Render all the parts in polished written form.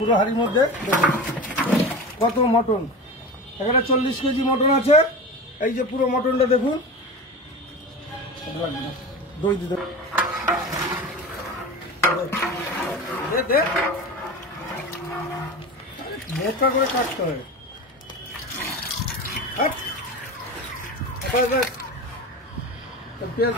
পুরো হাড়ির মধ্যে দেখুন কত মটন, এখানে 40 কেজি মটন আছে। এই যে পুরো মটনটা দেখুন, দই দিতে মোটা করে কাটতে হবে। পেঁয়াজ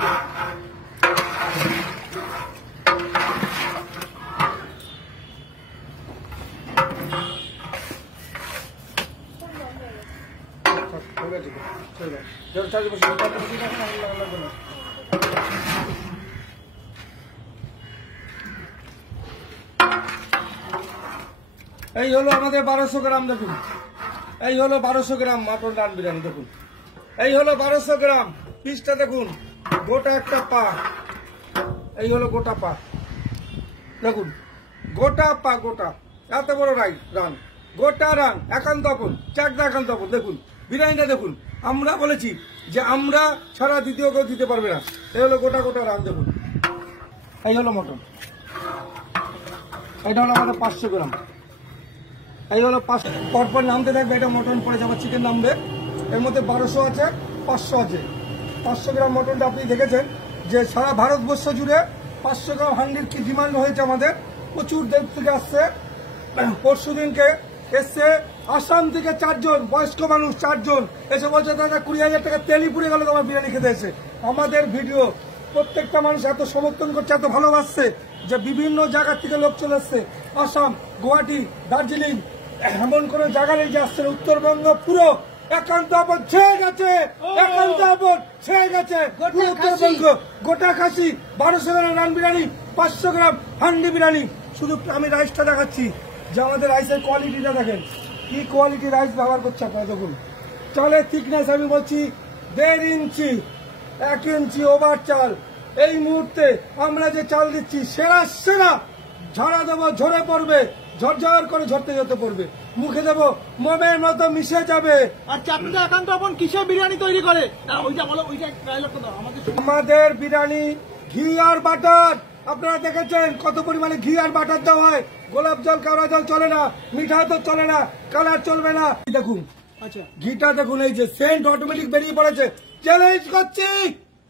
এই হলো আমাদের 1200 গ্রাম। দেখুন এই হলো 1200 গ্রাম মটন ডান বিরিয়ানি। দেখুন এই হলো 1200 গ্রাম। পিসটা দেখুন, গোটা একটা পা। এই হলো গোটা পা, দেখুন গোটা পা, গোটা এত বড় রান, গোটা রান একান্ত আপন, চাকদা একান্ত আপন। দেখুন বিরিয়ানিটা দেখুন, আমরা বলেছি যে আমরা ছাড়া দ্বিতীয় কেউ দিতে পারবে না। এই হলো গোটা গোটা রান। দেখুন এই হলো মটন, এটা হলো আমাদের 500 গ্রাম। এই হলো 5 পরপর নামতে থাকবে, এটা মটন পরে যাবে, চিকেন নামবে। এর মধ্যে 1200 আছে, 500 আছে। 500 গ্রাম মটনটা আপনি দেখেছেন যে সারা ভারতবর্ষ জুড়ে 500 গ্রাম হান্ডির কি ডিমান্ড হয়েছে। আমাদের প্রচুর দেশ থেকে আসছে। পরশু দিনকে এসছে আসাম থেকে 4 জন বয়স্ক মানুষ, 4 জন এসে বলছে দাদা 20,000 টাকা তেলই পুড়ে গেল তোমার বিরিয়ানি খেতে এসে। আমাদের ভিডিও প্রত্যেকটা মানুষ এত সমর্থন করছে, এত ভালোবাসছে যে বিভিন্ন জায়গা থেকে লোক চলে আসছে। আসাম, গুয়াহাটি, দার্জিলিং, এমন কোন জায়গা নেই যে আসছে। উত্তরবঙ্গ পুরো একান্ত আপন ছেয়ে গেছে, একান্ত আপন ছেয়ে গেছে পুরো উত্তরবঙ্গ। গোটা খাসি 1200 গ্রাম রান বিরিয়ানি, 500 গ্রাম হান্ডি বিরিয়ানি। শুধু আমি রাইসটা দেখাচ্ছি যে আমাদের রাইসের কোয়ালিটিটা দেখেন, কি কোয়ালিটি রাইস ব্যবহার করছে আপনারা। দেখুন চালের থিকনেস আমি বলছি 1.5 ইঞ্চি, 1 ইঞ্চি ওভার চাল। এই মুহূর্তে আমরা যে চাল দিচ্ছি সেরা সেরা, ঝরা দেবো ঝরে পড়বে, ঝরঝর করে ঝরতে যেতে পড়বে, মুখে দেবো মোমের মতো মিশে যাবে। আর চাকদা একান্ত আপন কিসের বিরিয়ানি তৈরি করে ওইটা বলো, আমাদের বিরিয়ানি ঘি আর বাটার। আপনারা দেখেছেন কত পরিমাণে ঘি আর বাটার দেওয়া হয়। গোলাপ জল, কাওড়া জল চলে না, মিঠা তো চলে না, কালার চলবে না। দেখুন আচ্ছা ঘিটা দেখুন, এই যে সেন্ট অটোমেটিক বেরিয়ে পড়েছে। চ্যালেঞ্জ করছি,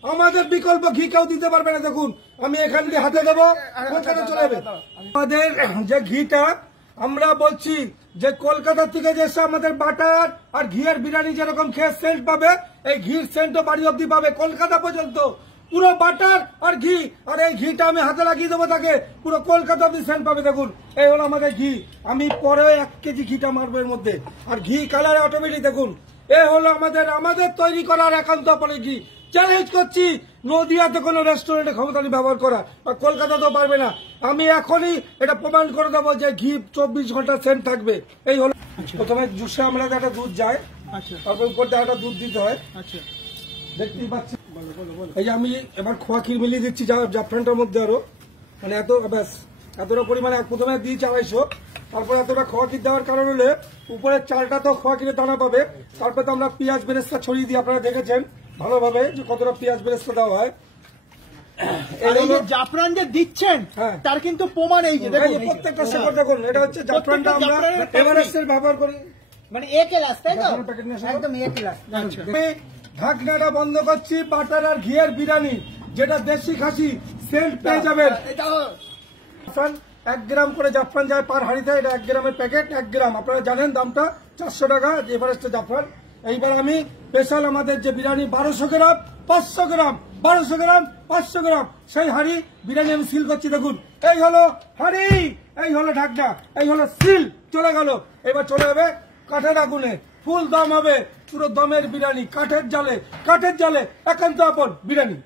আমাদের বিকল্প ঘি কেউ দিতে পারবে না। দেখুন আমি এখান থেকে হাতে দেবো, ওখানে চলে যাবে। আমাদের যে ঘিটা, আমরা বলছি যে কলকাতা থেকে যে আমাদের বাটার আর ঘিয়ের বিরিয়ানি যেরকম খেয়ে সেন্ট পাবে, এই ঘির সেন্টও বাড়ি অব্দি পাবে, কলকাতা পর্যন্ত পুরো বাটার আর ঘি। আর এই ঘিটা আমি হাতে লাগিয়ে দেবো তাকে, পুরো কলকাতা অব্দি সেন্ট পাবে। দেখুন এই হলো আমাদের ঘি। আমি পরে 1 কেজি ঘিটা মারবো এর মধ্যে। আর ঘি কালার অটোমেটিক দেখুন। এ হলো আমাদের তৈরি করার একান্ত আপন ঘি। চ্যালেঞ্জ করছি নদিয়াতে কোনো রেস্টুরেন্টে ক্ষমতা ব্যবহার করা, বা কলকাতাতেও পারবে না। আমি এখনই এটা প্রমাণ করে দেবো যে ঘি 24 ঘন্টা সেন্ট থাকবে। এই হলো প্রথমে জুসে আমরা একটা দুধ যায়, তারপর উপর দিয়ে একটা দুধ দিতে হয়। আচ্ছা দেখতেই পাচ্ছি। এই যে আমি এবার খোয়া ক্ষীর মিলিয়ে দিচ্ছি জাফরানটার মধ্যে, আরো মানে এত ব্যাস এতটা পরিমাণে। প্রথমে দিয়েছি 250, তারপর এতটা খোয়া ক্ষীর দেওয়ার কারণ হলে উপরের চালটা তো খোয়া ক্ষীরের দানা পাবে। তারপর তো আমরা পেঁয়াজ বেরেস্তা ছড়িয়ে দিই, আপনারা দেখেছেন ভালোভাবে যে কতটা পেঁয়াজ বেরেস্তা দেওয়া হয়। জাফরান যে দিচ্ছেন তার কিন্তু প্রমাণ এই যে দেখুন প্রত্যেকটা শেকড় দেখুন। এটা হচ্ছে জাফরানটা আমরা এভারেস্টের ব্যবহার করি, মানে এক ক্লাস, তাই তো একদম এক ক্লাস। ঢাকনাটা বন্ধ করছি। বাটার আর ঘিয়ের বিরিয়ানি, যেটা দেশি খাসি সেন্ট পেয়ে যাবেন। 1 গ্রাম করে জাফরান যায় পার হাঁড়িতে। এটা 1 গ্রামের প্যাকেট, 1 গ্রাম আপনারা জানেন দামটা 400 টাকা এভারেস্টের জাফরান। এইবার আমি স্পেশাল আমাদের যে বিরিয়ানি 1200 গ্রাম, 500 গ্রাম, 1200 গ্রাম, 500 গ্রাম, সেই হাঁড়ি বিরিয়ানি আমি সিল করছি। দেখুন এই হলো হাঁড়ি, এই হলো ঢাকনা, এই হলো সিল। চলে গেল, এবার চলে যাবে কাঠের আগুনে, ফুল দম হবে। পুরো দমের বিরিয়ানি, কাঠের জালে একান্ত আপন বিরিয়ানি।